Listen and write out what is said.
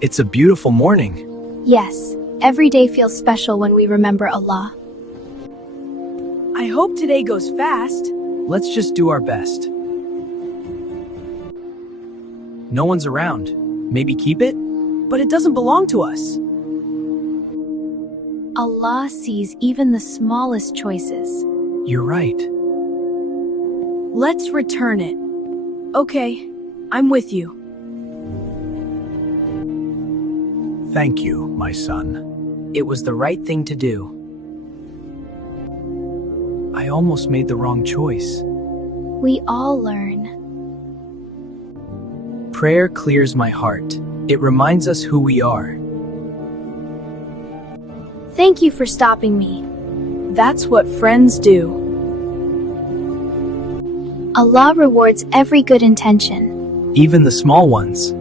It's a beautiful morning. Yes, every day feels special when we remember Allah. I hope today goes fast. Let's just do our best. No one's around. Maybe keep it? But it doesn't belong to us. Allah sees even the smallest choices. You're right. Let's return it. Okay, I'm with you. Thank you, my son. It was the right thing to do. I almost made the wrong choice. We all learn. Prayer clears my heart. It reminds us who we are. Thank you for stopping me. That's what friends do. Allah rewards every good intention. Even the small ones.